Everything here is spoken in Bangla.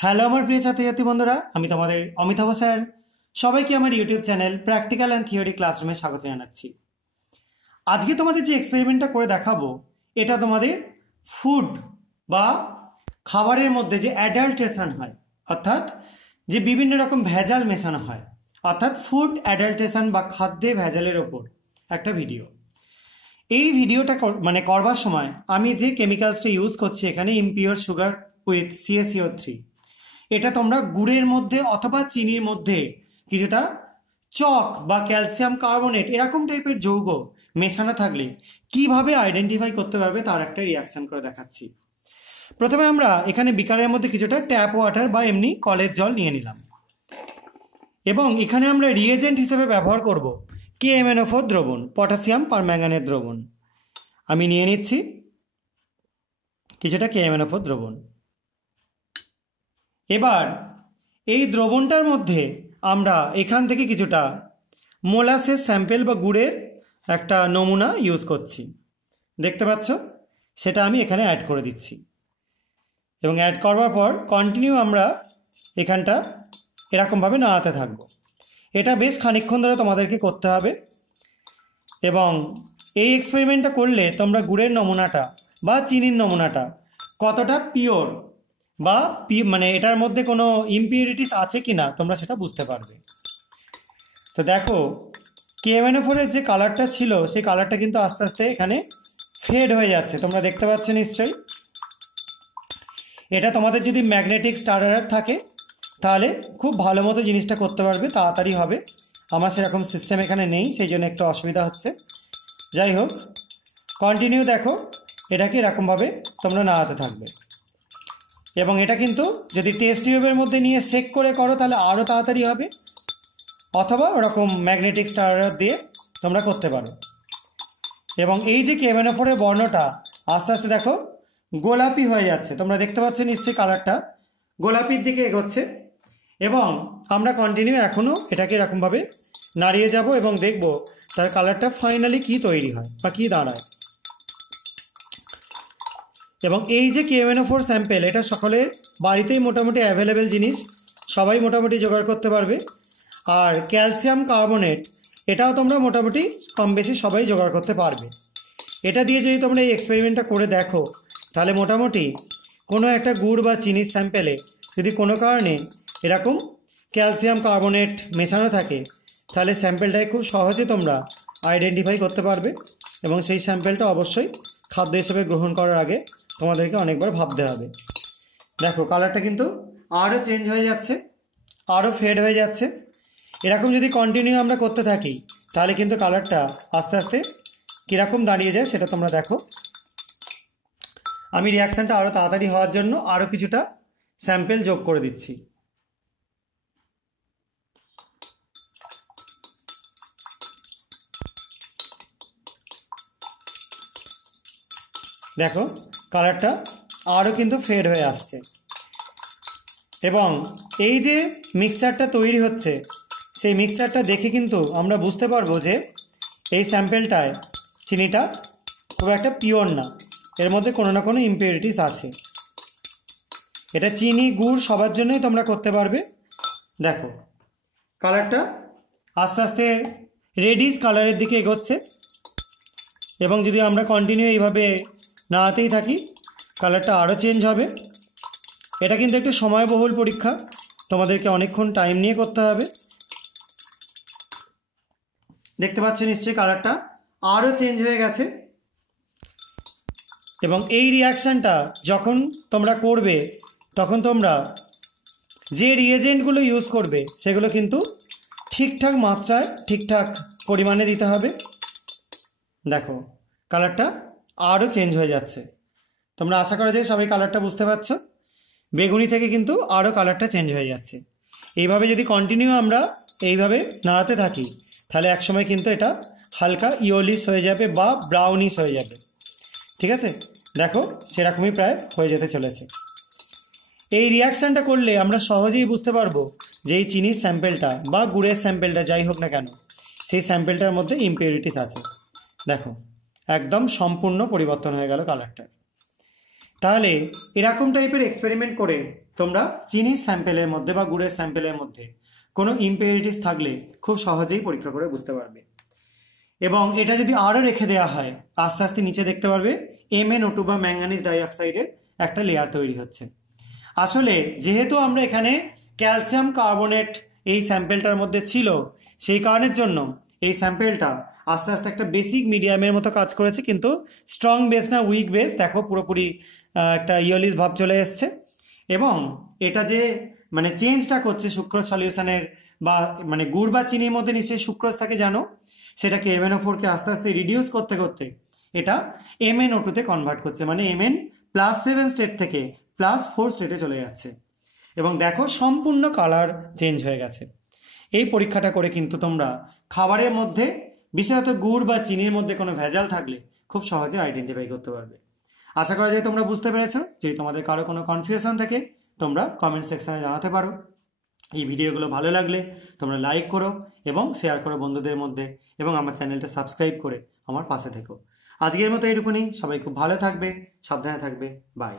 হ্যালো আমার প্রিয় ছাত্রছাত্রী বন্ধুরা, আমি তোমাদের অমিতাভ স্যার। সবাইকে আমার YouTube channel practical and theory ক্লাসরুমে স্বাগত জানাচ্ছি। আজকে তোমাদের যে এক্সপেরিমেন্টটা করে দেখাবো, এটা তোমাদের ফুড বা খাবারের মধ্যে যে অ্যাডাল্ট্রেশন হয়, অর্থাৎ যে বিভিন্ন রকম ভেজাল মেশানো হয়, অর্থাৎ ফুড অ্যাডাল্ট্রেশন বা খাদ্যে ভেজালের ওপর একটা ভিডিও। এই ভিডিওটা করবার সময় আমি যে কেমিক্যালসটা ইউজ করছি এখানে, ইমপিওর সুগার উইথ CaCO3, এটা তোমরা গুড়ের মধ্যে অথবা চিনির মধ্যে কিছুটা চক বা ক্যালসিয়াম কার্বনেট এরকম টাইপের যৌগ মেশানো থাকলে কিভাবে আইডেন্টিফাই করতে পারবে তার একটা রিয়াকশন করে দেখাচ্ছি। প্রথমে আমরা এখানে বিকারের মধ্যে কিছুটা ট্যাপ ওয়াটার বা এমনি কলের জল নিয়ে নিলাম, এবং এখানে আমরা রিয়েজেন্ট হিসেবে ব্যবহার করব KMnO4 দ্রবণ, পটাশিয়াম পারম্যাঙ্গানেট দ্রবণ। আমি নিয়ে নিচ্ছি কিছুটা KMnO4 দ্রবণ। এবার এই দ্রবণটার মধ্যে আমরা এখান থেকে কিছুটা মোলাসেস স্যাম্পেল বা গুড়ের একটা নমুনা ইউজ করছি, দেখতে পাচ্ছ, সেটা আমি এখানে অ্যাড করে দিচ্ছি। এবং অ্যাড করবার পর কন্টিনিউ আমরা এখানটা এরকমভাবে নাড়াতে থাকবো। এটা বেশ খানিকক্ষণ ধরে তোমাদেরকে করতে হবে, এবং এই এক্সপেরিমেন্টটা করলে তোমরা গুড়ের নমুনাটা বা চিনির নমুনাটা কতটা পিওর বা মানে এটার মধ্যে কোনো ইমপিউরিটিস আছে কি না তোমরা সেটা বুঝতে পারবে। তো দেখো, KMnO4-এর যে কালারটা ছিল সেই কালারটা কিন্তু আস্তে আস্তে এখানে ফেড হয়ে যাচ্ছে, তোমরা দেখতে পাচ্ছ নিশ্চয়ই। এটা তোমাদের যদি ম্যাগনেটিক স্টারার থাকে তাহলে খুব ভালো মতো জিনিসটা করতে পারবে, তাড়াতাড়ি হবে। আমার সেরকম সিস্টেম এখানে নেই, সেই জন্য একটু অসুবিধা হচ্ছে। যাই হোক, কন্টিনিউ দেখো, এটাকে এরকমভাবে তোমরা নাড়াতে থাকবে। এবং এটা কিন্তু যদি টেস্ট টিউবের মধ্যে নিয়ে সেক করে করো তাহলে আরও তাড়াতাড়ি হবে, অথবা ওরকম ম্যাগনেটিক স্টারার দিয়ে তোমরা করতে পারো। এবং এই যে KMnO4-এর বর্ণটা আস্তে আস্তে দেখো গোলাপি হয়ে যাচ্ছে, তোমরা দেখতে পাচ্ছ নিশ্চয়ই কালারটা গোলাপির দিকে এগোচ্ছে। এবং আমরা কন্টিনিউ এখনও এটাকে এরকমভাবে নাড়িয়ে যাব এবং দেখব তার কালারটা ফাইনালি কি তৈরি হয় বা কি দাঁড়ায়। এবং এই যে KMnO4 স্যাম্পেল, এটা সকলের বাড়িতেই মোটামুটি অ্যাভেলেবেল জিনিস, সবাই মোটামুটি জোগাড় করতে পারবে। আর ক্যালসিয়াম কার্বনেট, এটাও তোমরা মোটামুটি কম বেশি সবাই জোগাড় করতে পারবে। এটা দিয়ে যদি তোমরা এই এক্সপেরিমেন্টটা করে দেখো তাহলে মোটামুটি কোনো একটা গুড় বা চিনির স্যাম্পেলে যদি কোনো কারণে এরকম ক্যালসিয়াম কার্বনেট মেশানো থাকে তাহলে স্যাম্পেলটাকে খুব সহজে তোমরা আইডেন্টিফাই করতে পারবে। এবং সেই স্যাম্পেলটা অবশ্যই খাদ্য হিসেবে গ্রহণ করার আগে তোমাদেরকে অনেকবার ভাবতে হবে। দেখো কালারটা কিন্তু আরও চেঞ্জ হয়ে যাচ্ছে, আরও ফেড হয়ে যাচ্ছে। এরকম যদি কন্টিনিউ আমরা করতে থাকি তাহলে কিন্তু কালারটা আস্তে আস্তে কীরকম দাঁড়িয়ে যায় সেটা তোমরা দেখো। আমি রিয়াকশানটা আরও তাড়াতাড়ি হওয়ার জন্য আরও কিছুটা স্যাম্পেল যোগ করে দিচ্ছি। দেখো কালারটা আরও কিন্তু ফেড হয়ে আসছে। এবং এই যে মিক্সচারটা তৈরি হচ্ছে সেই মিক্সচারটা দেখে কিন্তু আমরা বুঝতে পারবো যে এই স্যাম্পেলটায় চিনিটা খুব একটা পিওর না, এর মধ্যে কোনো না কোনো ইমপিউরিটিস আছে। এটা চিনি গুড় সবার জন্যই তোমরা করতে পারবে। দেখো কালারটা আস্তে আস্তে রেডিশ কালারের দিকে এগোচ্ছে, এবং যদি আমরা কন্টিনিউ এইভাবে নাড়াতেই থাকি কালারটা আরও চেঞ্জ হবে। এটা কিন্তু একটু সময়বহুল পরীক্ষা, তোমাদেরকে অনেকক্ষণ টাইম নিয়ে করতে হবে। দেখতে পাচ্ছ নিশ্চয়ই কালারটা আরও চেঞ্জ হয়ে গেছে। এবং এই রিয়াকশানটা যখন তোমরা করবে তখন তোমরা যে রিয়েজেন্টগুলো ইউজ করবে সেগুলো কিন্তু ঠিকঠাক মাত্রায় ঠিকঠাক পরিমাণে দিতে হবে। দেখো কালারটা আরও চেঞ্জ হয়ে যাচ্ছে, তোমরা আশা করা যায় সবাই কালারটা বুঝতে পারছো। বেগুনি থেকে কিন্তু আরও কালারটা চেঞ্জ হয়ে যাচ্ছে। এইভাবে যদি কন্টিনিউ আমরা এইভাবে নাড়াতে থাকি তাহলে একসময় কিন্তু এটা হালকা ইয়োলিশ হয়ে যাবে বা ব্রাউনিশ হয়ে যাবে। ঠিক আছে, দেখো সেরকমই প্রায় হয়ে যেতে চলেছে। এই রিয়াকশানটা করলে আমরা সহজেই বুঝতে পারবো যে এই চিনির স্যাম্পেলটা বা গুড়ের স্যাম্পেলটা যাই হোক না কেন সেই স্যাম্পেলটার মধ্যে ইমপিউরিটিস আছে। দেখো একদম সম্পূর্ণ পরিবর্তন হয়ে গেল কালারটা। তাহলে এরকম টাইপের এক্সপেরিমেন্ট করে তোমরা চিনির স্যাম্পেলের মধ্যে বা গুড়ের স্যাম্পেলের মধ্যে কোনো ইম্পিউরিটিস থাকলে খুব সহজেই পরীক্ষা করে বুঝতে পারবে। এবং এটা যদি আরও রেখে দেওয়া হয়, আস্তে আস্তে নিচে দেখতে পারবে MnO2 বা ম্যাঙ্গানিজ ডাইঅক্সাইডের একটা লেয়ার তৈরি হচ্ছে। আসলে যেহেতু আমরা এখানে ক্যালসিয়াম কার্বনেট এই স্যাম্পেলটার মধ্যে ছিল, সেই কারণের জন্য এই স্যাম্পেলটা আস্তে আস্তে একটা বেসিক মিডিয়ামের মতো কাজ করেছে, কিন্তু স্ট্রং বেস না উইক বেস, দেখো পুরোপুরি একটা ইয়লিস ভাব চলে এসছে। এবং এটা যে মানে চেঞ্জটা করছে সুক্রোজ সলিউশনের বা মানে গুড় বা চিনির মধ্যে নিশ্চয়ই সুক্রোজ থাকে জানো, সেটাকে MnO4 কে আস্তে আস্তে রিডিউস করতে করতে এটা MnO2 তে কনভার্ট করছে, মানে Mn+7 স্টেট থেকে +4 স্টেটে চলে যাচ্ছে। এবং দেখো সম্পূর্ণ কালার চেঞ্জ হয়ে গেছে। এই পরীক্ষাটা করে কিন্তু তোমরা খাবারের মধ্যে বিশেষত গুড় বা চিনির মধ্যে কোনো ভেজাল থাকলে খুব সহজে আইডেন্টিফাই করতে পারবে। আশা করা যায় তোমরা বুঝতে পেরেছো। যদি তোমাদের কারো কোনো কনফিউশন থাকে তোমরা কমেন্ট সেকশনে জানাতে পারো। এই ভিডিওগুলো ভালো লাগলে তোমরা লাইক করো এবং শেয়ার করো বন্ধুদের মধ্যে, এবং আমার চ্যানেলটা সাবস্ক্রাইব করে আমার পাশে থেকো। আজকের মতো এটুকুনি। সবাই খুব ভালো থাকবে, সাবধানে থাকবে। বাই।